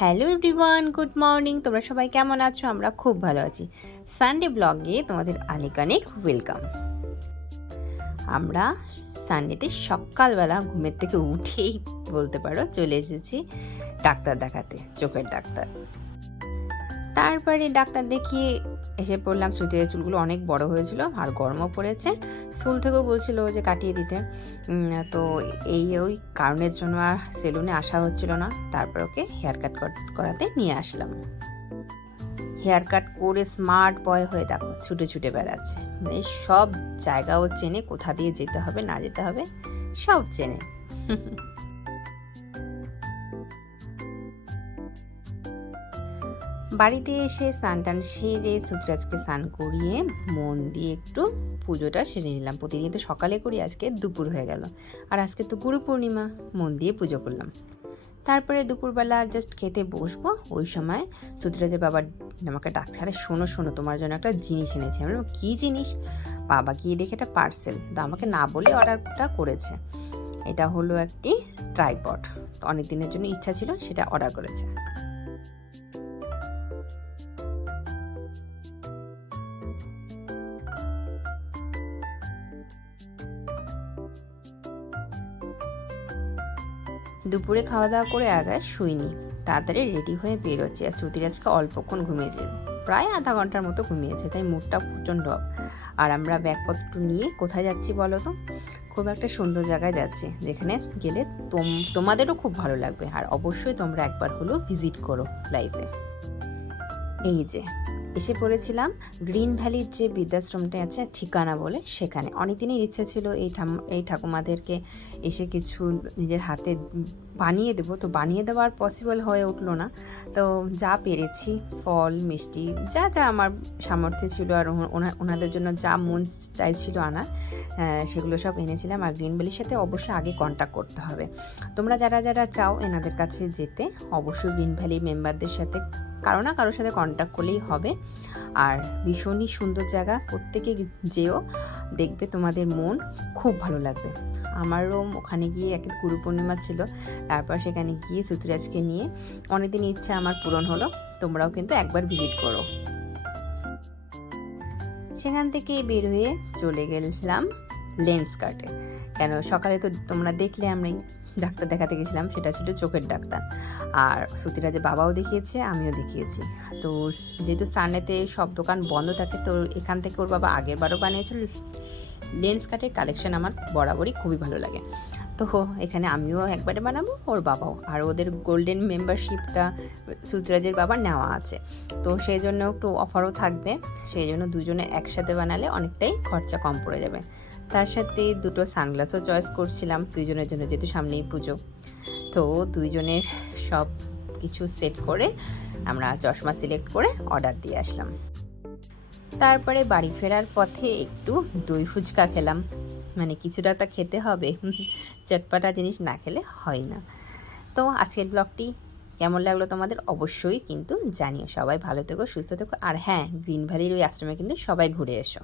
Hello everyone, good morning. তোমরা সবাই কেমন আছো? আমরা খুব ভালো আছি। সানডে ব্লগে তোমাদের অনেক অনেক ওয়েলকাম। আমরা সানডেতে সকালবেলা ঘুমের থেকে উঠেই বলতে পারো চলে এসেছি ডাক্তার দেখাতে, চোখের ডাক্তার। তারপরে ডাক্তার দেখিয়ে এসে পড়লাম। শ্রুতির চুলগুলো অনেক বড় হয়েছিল আর গরমও পড়েছে। স্কুল থেকেও বলছিল যে কাটিয়ে দিতে, তো ওই কারণের জন্য আর সেলুনে আসা হচ্ছিল না। তারপর ওকে হেয়ার কাট করাতে নিয়ে আসলাম। হেয়ার কাট করে স্মার্ট বয় হয়ে দেখো ছুটে ছুটে বেড়াচ্ছে, মানে সব জায়গাও চেনে, কোথা দিয়ে যেতে হবে না যেতে হবে সব চেনে। বাড়িতে এসে স্নান টান সেরে সুতরাজকে স্নান করিয়ে মন দিয়ে একটু পুজোটা সেরে নিলাম। প্রতিদিন তো সকালে করি, আজকে দুপুর হয়ে গেল। আর আজকে তো গুরু পূর্ণিমা, মন দিয়ে পুজো করলাম। তারপরে দুপুরবেলা জাস্ট খেতে বসবো, ওই সময় সুতরাজের বাবা আমাকে ডাকছে, আরে শোনো শোনো, তোমার জন্য একটা জিনিস এনেছি। আমি বললাম কী জিনিস? বাবা গিয়ে দেখে একটা পার্সেল, তো আমাকে না বলে অর্ডারটা করেছে। এটা হলো একটি ট্রাইপড, অনেক দিনের জন্য ইচ্ছা ছিল, সেটা অর্ডার করেছে। দুপুরে খাওয়া দাওয়া করে আজ আর শুইনি, তাড়াতাড়ি রেডি হয়ে বেরোচ্ছে। আর শ্রুতির আজকে অল্পক্ষণ ঘুমিয়েছে, প্রায় আধা ঘন্টার মতো ঘুমিয়েছে, তাই মুডটা প্রচণ্ড অফ। আর আমরা ব্যাগপত্র নিয়ে কোথায় যাচ্ছি বলো তো? খুব একটা সুন্দর জায়গায় যাচ্ছি, যেখানে গেলে তোমাদেরও খুব ভালো লাগবে। আর অবশ্যই তোমরা একবার হলেও ভিজিট করো লাইফে। এই যে এসে পড়েছিলাম গ্রিন ভ্যালির যে বৃদ্ধাশ্রমটা আছে ঠিকানা বলে, সেখানে। অনেক দিনের ইচ্ছা ছিল এই ঠাকুমাদেরকে এসে কিছু নিজের হাতে বানিয়ে দেবো, তো বানিয়ে দেওয়ার পসিবল হয়ে উঠলো না। তো যা পেরেছি, ফল মিষ্টি যা যা আমার সামর্থ্য ছিল আর ওনাদের জন্য যা মন চাইছিল আনার, সেগুলো সব এনেছিলাম। আর গ্রিন ভ্যালির সাথে অবশ্যই আগে কন্ট্যাক্ট করতে হবে। তোমরা যারা যারা চাও এনাদের কাছে যেতে, অবশ্যই গ্রিন ভ্যালির মেম্বারদের সাথে কারো না কারোর সাথে কন্ট্যাক্ট করলেই হবে। আর ভীষণই সুন্দর জায়গা, প্রত্যেকে যেও, দেখবে তোমাদের মন খুব ভালো লাগবে। আমারও ওখানে গিয়ে এক গুরু পূর্ণিমা ছিল, তারপর সেখানে গিয়ে সুতরাজকে নিয়ে অনেকদিন ইচ্ছা আমার পূরণ হলো। তোমরাও কিন্তু একবার ভিজিট করো। সেখান থেকে বের হয়ে চলে গেলাম লেন্স কার্টে। কেন, সকালে তো তোমরা দেখলে আমরা ডাক্তার দেখাতে গেছিলাম, সেটা ছিল চোখের ডাক্তার। আর সুতিরাজের বাবাও দেখিয়েছে, আমিও দেখিয়েছি। তো যেহেতু সানডেতে সব দোকান বন্ধ থাকে, তো এখান থেকে ওর বাবা আগের বারও বানিয়েছিল। লেন্স কার্টের কালেকশন আমার বরাবরই খুবই ভালো লাগে, তো এখানে আমিও একবারে বানাবো, ওর বাবাও। আর ওদের গোল্ডেন মেম্বারশিপটা সুতরাজের বাবার নেওয়া আছে, তো সেই জন্য একটু অফারও থাকবে। সেই জন্য দুজনে একসাথে বানালে অনেকটাই খরচা কম পড়ে যাবে। তার সাথে দুটো সানগ্লাসও চয়েস করছিলাম দুইজনের জন্য, যেহেতু সামনেই পুজো। তো দুইজনের সব কিছু সেট করে আমরা চশমা সিলেক্ট করে অর্ডার দিয়ে আসলাম। তারপরে বাড়ি ফেরার পথে একটু দই ফুচকা খেলাম, মানে কিছুটা তা খেতে হবে, চটপাটা জিনিস না খেলে হয় না। তো আজকের ব্লগটি কেমন লাগলো তোমাদের অবশ্যই কিন্তু জানিও। সবাই ভালো থেকো, সুস্থ থেকো। আর হ্যাঁ, গ্রিন ভ্যালির ওই আশ্রমে কিন্তু সবাই ঘুরে এসো।